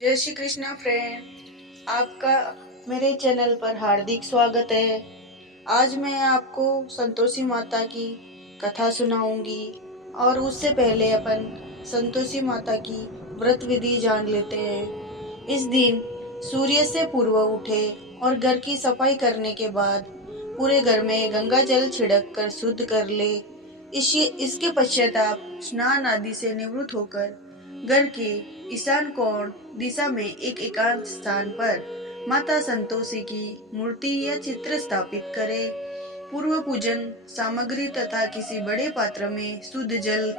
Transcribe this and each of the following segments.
जय श्री कृष्णा फ्रेंड, आपका मेरे चैनल पर हार्दिक स्वागत है। आज मैं आपको संतोषी माता की कथा सुनाऊंगी और उससे पहले अपन संतोषी माता की व्रत विधि जान लेते हैं। इस दिन सूर्य से पूर्व उठे और घर की सफाई करने के बाद पूरे घर में गंगा जल छिड़क कर शुद्ध कर ले। इसके पश्चाताप स्नान आदि से निवृत्त होकर घर के ईशान कोण दिशा में एक एकांत स्थान पर माता संतोषी की मूर्ति या चित्र स्थापित करे। पूर्व पूजन सामग्री तथा किसी बड़े पात्र में शुद्ध जल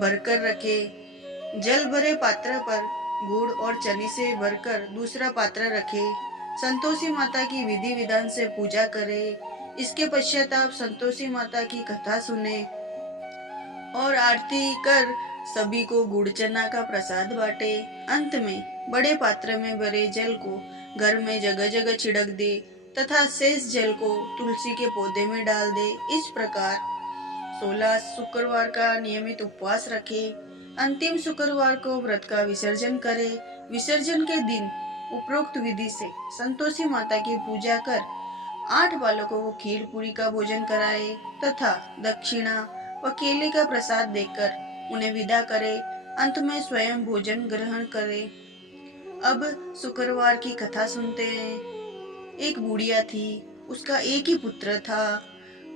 भरकर रखे। जल भरे पात्र पर गुड़ और चनी से भरकर दूसरा पात्र रखे। संतोषी माता की विधि विधान से पूजा करे। इसके पश्चात आप संतोषी माता की कथा सुने और आरती कर सभी को गुड़ चना का प्रसाद बांटे। अंत में बड़े पात्र में भरे जल को घर में जगह जगह छिड़क दे तथा शेष जल को तुलसी के पौधे में डाल दे। इस प्रकार 16 शुक्रवार का नियमित उपवास रखे। अंतिम शुक्रवार को व्रत का विसर्जन करे। विसर्जन के दिन उपरोक्त विधि से संतोषी माता की पूजा कर 8 बालकों को खीर पूरी का भोजन कराए तथा दक्षिणा व केले का प्रसाद देकर उन्हें विदा करे। अंत में स्वयं भोजन ग्रहण करे। अब शुक्रवार की कथा सुनते हैं। एक बुढ़िया थी, उसका एक ही पुत्र था।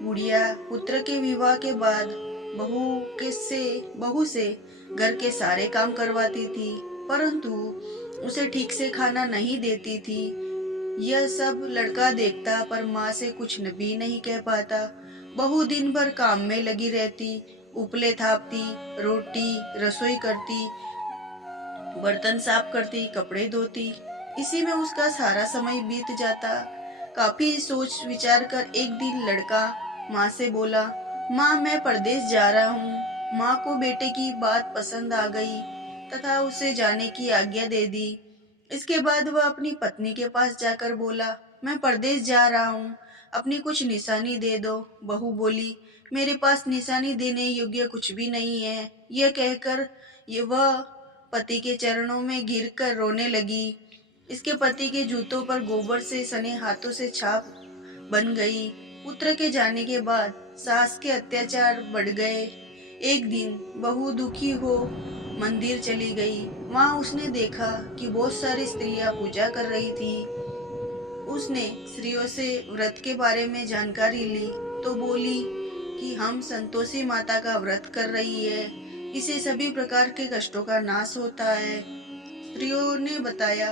बुढ़िया पुत्र के विवाह के बाद बहू से घर के सारे काम करवाती थी, परंतु उसे ठीक से खाना नहीं देती थी। यह सब लड़का देखता पर माँ से कुछ भी नहीं कह पाता। बहू दिन भर काम में लगी रहती, उपले थापती, रोटी रसोई करती, बर्तन साफ करती, कपड़े धोती। इसी में उसका सारा समय बीत जाता। काफी सोच विचार कर एक दिन लड़का माँ से बोला, माँ मैं परदेश जा रहा हूँ। माँ को बेटे की बात पसंद आ गई तथा उसे जाने की आज्ञा दे दी। इसके बाद वह अपनी पत्नी के पास जाकर बोला, मैं परदेश जा रहा हूँ, अपनी कुछ निशानी दे दो। बहू बोली, मेरे पास निशानी देने योग्य कुछ भी नहीं है। यह कहकर वह पति के चरणों में गिरकर रोने लगी। इसके पति के जूतों पर गोबर से सने हाथों से छाप बन गई। पुत्र के जाने के बाद सास के अत्याचार बढ़ गए। एक दिन बहू दुखी हो मंदिर चली गई। वहां उसने देखा कि बहुत सारी स्त्रियां पूजा कर रही थी। उसने स्त्रियों से व्रत के बारे में जानकारी ली तो बोली कि हम संतोषी माता का व्रत कर रही है, इससे सभी प्रकार के कष्टों का नाश होता है। स्त्रियों ने बताया,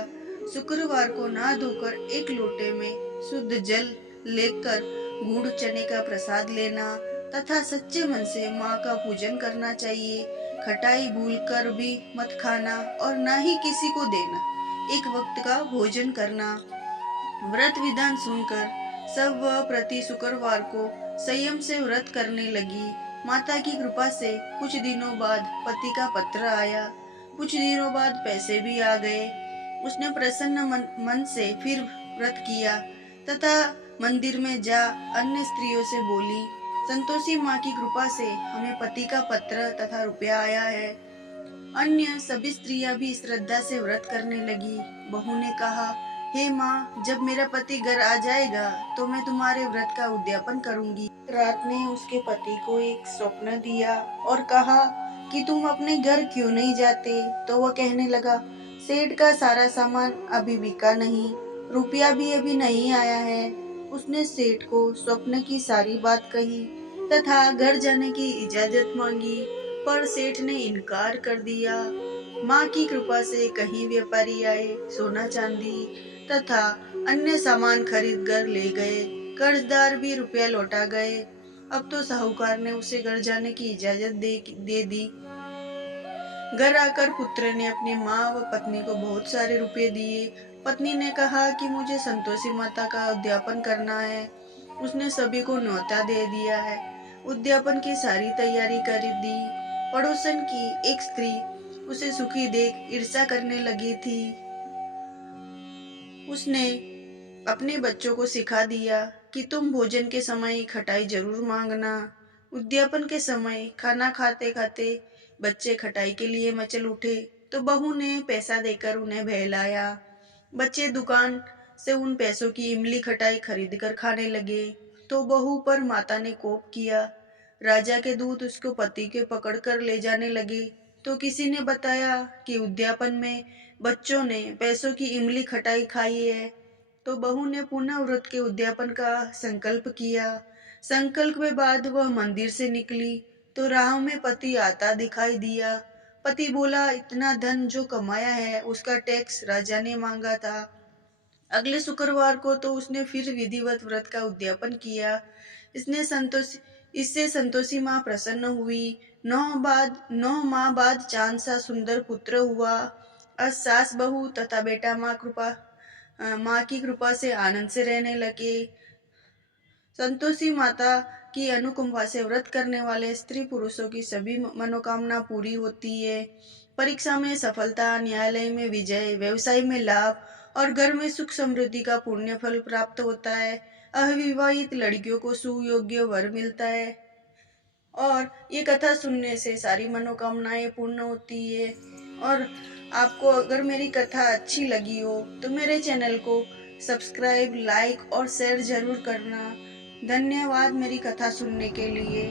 शुक्रवार को नहा धोकर एक लोटे में शुद्ध जल लेकर गुड़ चने का प्रसाद लेना तथा सच्चे मन से माँ का पूजन करना चाहिए। खटाई भूल कर भी मत खाना और न ही किसी को देना। एक वक्त का भोजन करना। व्रत विधान सुनकर सब वह प्रति शुक्रवार को संयम से व्रत करने लगी। माता की कृपा से कुछ दिनों बाद पति का पत्र आया। कुछ दिनों बाद पैसे भी आ गए। उसने प्रसन्न मन से फिर व्रत किया तथा मंदिर में जा अन्य स्त्रियों से बोली, संतोषी माँ की कृपा से हमें पति का पत्र तथा रुपया आया है। अन्य सभी स्त्रियां भी श्रद्धा से व्रत करने लगी। बहू ने कहा, हे माँ, जब मेरा पति घर आ जाएगा तो मैं तुम्हारे व्रत का उद्यापन करूंगी। रात ने उसके पति को एक स्वप्न दिया और कहा कि तुम अपने घर क्यों नहीं जाते। तो वह कहने लगा, सेठ का सारा सामान अभी बिका नहीं, रुपया भी अभी नहीं आया है। उसने सेठ को स्वप्न की सारी बात कही तथा घर जाने की इजाजत मांगी, पर सेठ ने इनकार कर दिया। माँ की कृपा से कहीं व्यापारी आए, सोना चांदी तथा अन्य सामान खरीद कर ले गए। कर्जदार भी रुपया लौटा गए। अब तो साहूकार ने उसे घर जाने की इजाजत दे दी। घर आकर पुत्र ने अपनी माँ व पत्नी को बहुत सारे रुपए दिए। पत्नी ने कहा कि मुझे संतोषी माता का उद्यापन करना है। उसने सभी को न्योता दे दिया है। उद्यापन की सारी तैयारी कर दी। पड़ोसन की एक स्त्री उसे सुखी देख ईर्ष्या करने लगी थी। उसने अपने बच्चों को सिखा दिया कि तुम भोजन के समय खटाई जरूर मांगना। उद्यापन के समय खाना खाते खाते बच्चे खटाई के लिए मचल उठे तो बहू ने पैसा देकर उन्हें बहलाया। बच्चे दुकान से उन पैसों की इमली खटाई खरीद कर खाने लगे। तो बहू पर माता ने कोप किया। राजा के दूत उसको पति के पकड़ कर ले जाने लगे। तो किसी ने बताया कि उद्यापन में बच्चों ने पैसों की इमली खटाई खाई है। तो बहू ने पुनः व्रत के उद्यापन का संकल्प किया। संकल्प के बाद वह मंदिर से निकली तो राह में पति आता दिखाई दिया। पति बोला, इतना धन जो कमाया है उसका टैक्स राजा ने मांगा था। अगले शुक्रवार को तो उसने फिर विधिवत व्रत का उद्यापन किया। इससे संतोषी माँ प्रसन्न हुई। 9 माह बाद चांद सा सुंदर पुत्र हुआ। आज सास बहू तथा बेटा माँ की कृपा से आनंद से रहने लगे। संतोषी माता की अनुकंपा से व्रत करने वाले स्त्री पुरुषों की सभी मनोकामना पूरी होती है। परीक्षा में सफलता, न्यायालय में विजय, व्यवसाय में लाभ और घर में सुख समृद्धि का पुण्य फल प्राप्त होता है। अविवाहित लड़कियों को सुयोग्य वर मिलता है और ये कथा सुनने से सारी मनोकामनाएं पूर्ण होती है। और आपको अगर मेरी कथा अच्छी लगी हो तो मेरे चैनल को सब्सक्राइब, लाइक और शेयर जरूर करना। धन्यवाद मेरी कथा सुनने के लिए।